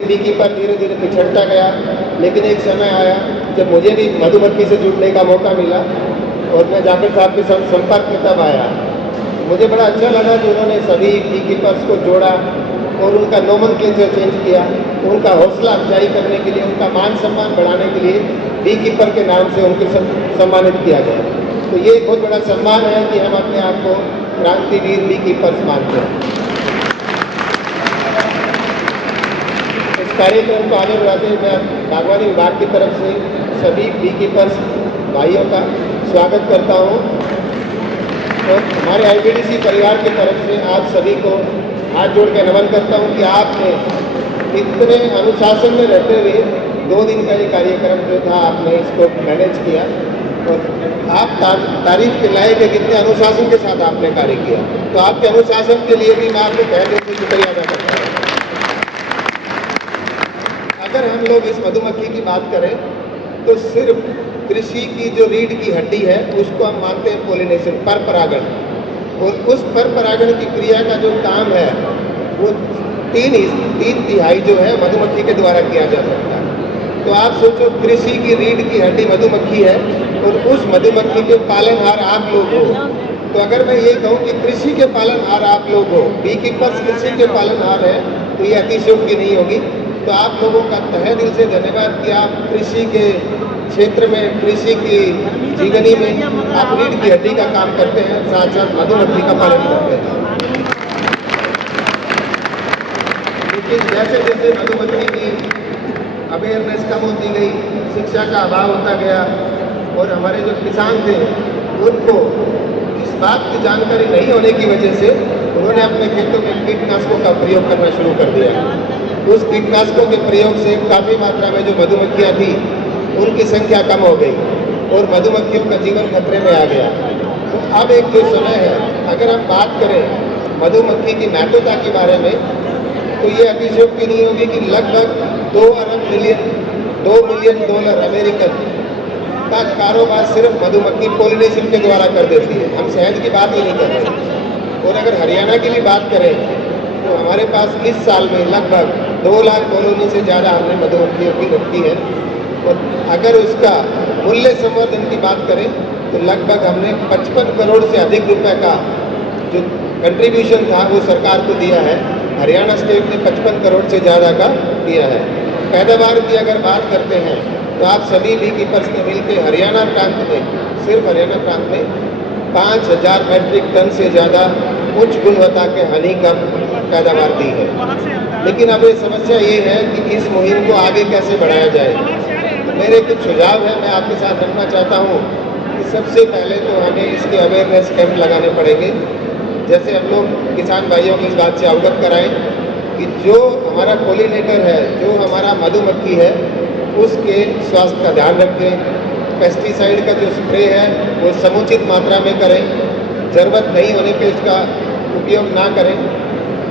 Bee keeper धीरे धीरे पिछड़ता गया, लेकिन एक समय आया जब मुझे भी मधुमक्खी से जुड़ने का मौका मिला और मैं जाकिर साहब के संपर्क में तब आया। मुझे बड़ा अच्छा लगा कि उन्होंने सभी बी कीपर्स को जोड़ा और उनका नोमेनक्लेचर चेंज किया, उनका हौसला अफजाई करने के लिए, उनका मान सम्मान बढ़ाने के लिए बी कीपर के नाम से उनको सम्मानित किया गया। तो ये एक बहुत बड़ा सम्मान है कि हम अपने आप को क्रांतिवीर बी कीपर्स मानते हैं। इस कार्यक्रम को आगे बढ़ाते हुए मैं बागवानी विभाग की तरफ से सभी बी कीपर्स भाइयों का स्वागत करता हूँ और हमारे आईबीडीसी परिवार की तरफ से आप सभी को हाथ जोड़ के नमन करता हूँ कि आपने इतने अनुशासन में रहते हुए 2 दिन का ये कार्यक्रम जो था आपने इसको मैनेज किया और आप तारीफ के लायक है कितने अनुशासन के साथ आपने कार्य किया। तो आपके अनुशासन के लिए भी मैं आपको तहे दिल से शुक्रिया अदा करता हूँ। अगर हम लोग इस मधुमक्खी की बात करें तो सिर्फ कृषि की जो रीढ़ की हड्डी है उसको हम मानते हैं पोलिनेशन, पर परागण, और उस पर परागण की क्रिया का जो काम है वो 3/3 जो है मधुमक्खी के द्वारा किया जा सकता है। तो आप सोचो, कृषि की रीढ़ की हड्डी मधुमक्खी है और उस मधुमक्खी के पालनहार आप लोग हो। तो अगर मैं ये कहूँ कि कृषि के पालनहार आप लोग हो, बी कीपर्स कृषि के पालनहार है, तो ये अतिशयोक्ति नहीं होगी। तो आप लोगों का तहे दिल से धन्यवाद कि आप कृषि के क्षेत्र में, कृषि की जीवनी में आप रीढ़ की हड्डी का काम करते हैं, साथ साथ मधुमक्खी का पालन करते हैं। लेकिन जैसे जैसे मधुमक्खी की अवेयरनेस कम होती गई, शिक्षा का अभाव होता गया और हमारे जो किसान थे उनको इस बात की जानकारी नहीं होने की वजह से उन्होंने अपने खेतों में कीटनाशकों का प्रयोग करना शुरू कर दिया। उस कीटनाशकों के प्रयोग से काफ़ी मात्रा में जो मधुमक्खियाँ थी उनकी संख्या कम हो गई और मधुमक्खियों का जीवन खतरे में आ गया। तो अब एक जो समय है, अगर हम बात करें मधुमक्खी की महत्वता के बारे में, तो ये अतिशयोक्ति नहीं होगी कि लगभग 2 मिलियन डॉलर अमेरिकन का कारोबार सिर्फ मधुमक्खी पॉलिनेशन के द्वारा कर देती है। हम शहद की बात ही नहीं कर रहे। और अगर हरियाणा की भी बात करें तो हमारे पास इस साल में लगभग 2 लाख कॉलोनी से ज़्यादा हमने मधुमक्खियों की रखी है और अगर उसका मूल्य संवर्धन की बात करें तो लगभग हमने 55 करोड़ से अधिक रुपए का जो कंट्रीब्यूशन था वो सरकार को दिया है। हरियाणा स्टेट ने 55 करोड़ से ज़्यादा का दिया है। पैदावार की अगर बात करते हैं तो आप सभी बी कीपर्स ने मिलकर हरियाणा प्रांत में, सिर्फ हरियाणा प्रांत में 5000 मैट्रिक टन से ज़्यादा उच्च गुणवत्ता के हनी का पैदावार दी है। लेकिन अब ये समस्या ये है कि इस मुहिम को आगे कैसे बढ़ाया जाए। तो मेरे कुछ सुझाव हैं, मैं आपके साथ रखना चाहता हूँ कि सबसे पहले तो हमें इसके अवेयरनेस कैंप लगाने पड़ेंगे। जैसे हम लोग किसान भाइयों को इस बात से अवगत कराएं कि जो हमारा पोलिनेटर है, जो हमारा मधुमक्खी है, उसके स्वास्थ्य का ध्यान रखें। पेस्टिसाइड का जो स्प्रे है वो समुचित मात्रा में करें, ज़रूरत नहीं होने पे उसका उपयोग ना करें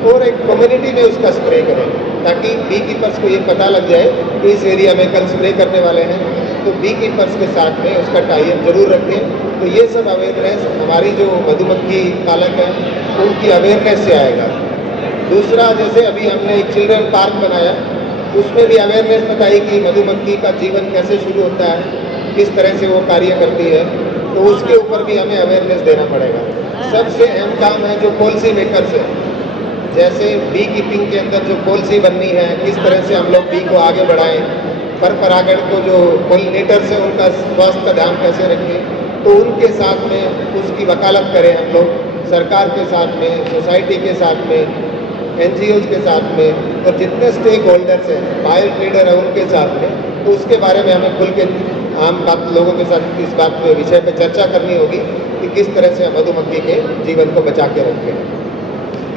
और एक कम्युनिटी में उसका स्प्रे करें ताकि बी कीपर्स को ये पता लग जाए कि इस एरिया में कल स्प्रे करने वाले हैं। तो बी कीपर्स के साथ में उसका टाई-अप जरूर रखें। तो ये सब अवेयरनेस हमारी जो मधुमक्खी पालक हैं उनकी अवेयरनेस से आएगा। दूसरा, जैसे अभी हमने एक चिल्ड्रन पार्क बनाया, उसमें भी अवेयरनेस बताई कि मधुमक्खी का जीवन कैसे शुरू होता है, किस तरह से वो कार्य करती है, तो उसके ऊपर भी हमें अवेयरनेस देना पड़ेगा। सबसे अहम काम है जो पॉलिसी मेकर्स है, जैसे बी कीपिंग के अंदर जो पॉलिसी बननी है, किस तरह से हम लोग बी को आगे बढ़ाएं, पर परागण को जो पोलिनेटर्स हैं उनका स्वास्थ्य का ध्यान कैसे रखें, तो उनके साथ में उसकी वकालत करें हम लोग, सरकार के साथ में, सोसाइटी के साथ में, NGOs के साथ में और जितने स्टेक होल्डर्स हैं, बायो ट्रेडर हैं उनके साथ में। तो उसके बारे में हमें खुल के आम लोगों के साथ इस बात पे विषय पे चर्चा करनी होगी कि किस तरह से हम मधुमक्खी के जीवन को बचा के रखें।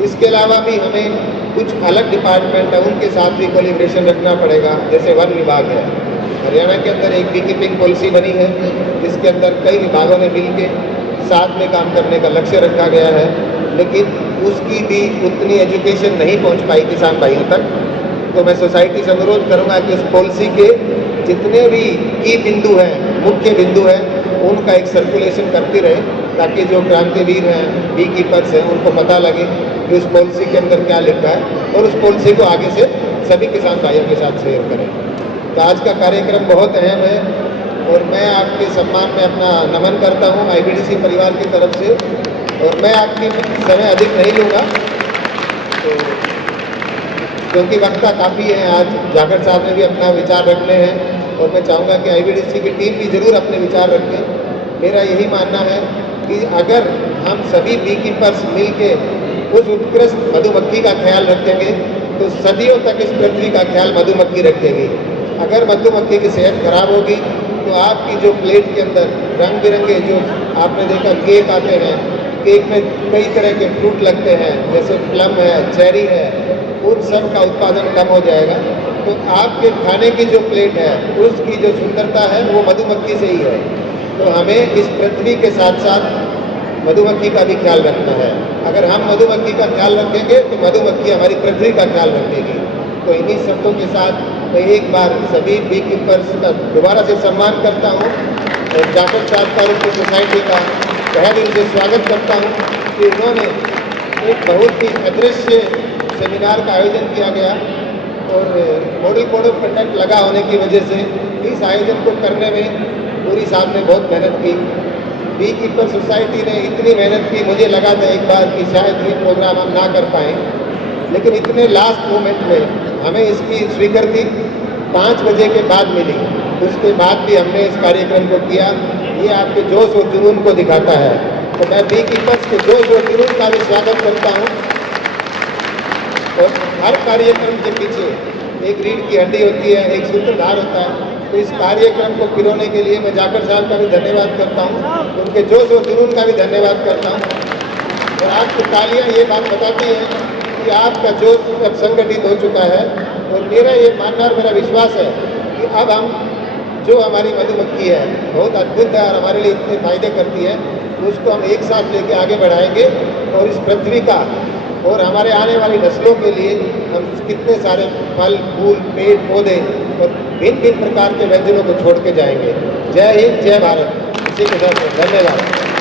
इसके अलावा भी हमें कुछ अलग डिपार्टमेंट है उनके साथ भी कोलिब्रेशन रखना पड़ेगा। जैसे वन विभाग है, हरियाणा के अंदर एक बी कीपिंग पॉलिसी बनी है जिसके अंदर कई विभागों ने मिल के साथ में काम करने का लक्ष्य रखा गया है, लेकिन उसकी भी उतनी एजुकेशन नहीं पहुंच पाई किसान भाइयों तक। तो मैं सोसाइटी से अनुरोध करूंगा कि उस पॉलिसी के जितने भी की बिंदु हैं, मुख्य बिंदु हैं, उनका एक सर्कुलेशन करती रहे ताकि जो क्रांतिवीर हैं, बी कीपर्स हैं, उनको पता लगे कि उस पॉलिसी के अंदर क्या लिखा है और उस पॉलिसी को आगे से सभी किसान भाइयों के साथ शेयर करें। तो आज का कार्यक्रम बहुत अहम है और मैं आपके सम्मान में अपना नमन करता हूँ IBDC परिवार की तरफ से। और मैं आपकी समय अधिक नहीं लूँगा तो क्योंकि वक्ता काफ़ी है, आज जाखड़ साहब ने भी अपना विचार रखने हैं और मैं चाहूँगा कि IBDC की टीम भी ज़रूर अपने विचार रखें। मेरा यही मानना है कि अगर हम सभी बी कीपर्स मिल के उस उत्कृष्ट मधुमक्खी का ख्याल रखेंगे तो सदियों तक इस पृथ्वी का ख्याल मधुमक्खी रखेगी। अगर मधुमक्खी की सेहत खराब होगी तो आपकी जो प्लेट के अंदर रंग बिरंगे जो आपने देखा केक आते हैं, केक में कई तरह के फ्रूट लगते हैं जैसे प्लम है, चेरी है, उन सब का उत्पादन कम हो जाएगा। तो आपके खाने की जो प्लेट है उसकी जो सुंदरता है वो मधुमक्खी से ही है। तो हमें इस पृथ्वी के साथ साथ मधुमक्खी का भी ख्याल रखना है। अगर हम मधुमक्खी का ख्याल रखेंगे तो मधुमक्खी हमारी पृथ्वी का ख्याल रखेगी। तो इन्हीं शब्दों के साथ मैं एक बार सभी बी कीपर्स का दोबारा से सम्मान करता हूँ और जाखड़ सहकारी सोसाइटी का तहे दिल से स्वागत करता हूँ कि उन्होंने एक बहुत ही अदृश्य सेमिनार का आयोजन किया गया और मॉडल कोड ऑफ कंडक्ट लगा होने की वजह से इस आयोजन को करने में पूरी साहब ने बहुत मेहनत की। बी कीपर सोसाइटी ने इतनी मेहनत की, मुझे लगा था एक बार कि शायद ये प्रोग्राम हम ना कर पाएँ, लेकिन इतने लास्ट मोमेंट में हमें इसकी स्वीकृति 5 बजे के बाद मिली। उसके बाद भी हमने इस कार्यक्रम को किया। ये आपके जोश और जुनून को दिखाता है। तो मैं बी कीपर्स के जोश और जुनून का भी स्वागत करता हूँ। और हर कार्यक्रम के पीछे एक रीढ़ की हड्डी होती है, एक सूत्रधार होता है। तो इस कार्यक्रम को पिरोने के लिए मैं जाखड़ साहब का भी धन्यवाद करता हूँ, उनके जोश और जुनून का भी धन्यवाद करता हूँ। और आपकी तालियाँ ये बात बताती हैं कि आपका जोश अब संगठित हो चुका है। और मेरा ये मानना और मेरा विश्वास है कि अब हम जो हमारी मधुमक्खी है बहुत अद्भुत है और हमारे लिए इतने फायदे करती है, उसको हम एक साथ लेके आगे बढ़ाएंगे और इस पृथ्वी का और हमारे आने वाली नस्लों के लिए हम कितने सारे फल फूल पेड़ पौधे और भिन्न भिन्न प्रकार के व्यंजनों को छोड़ के जाएंगे। जय हिंद, जय भारत। इसी के साथ धन्यवाद।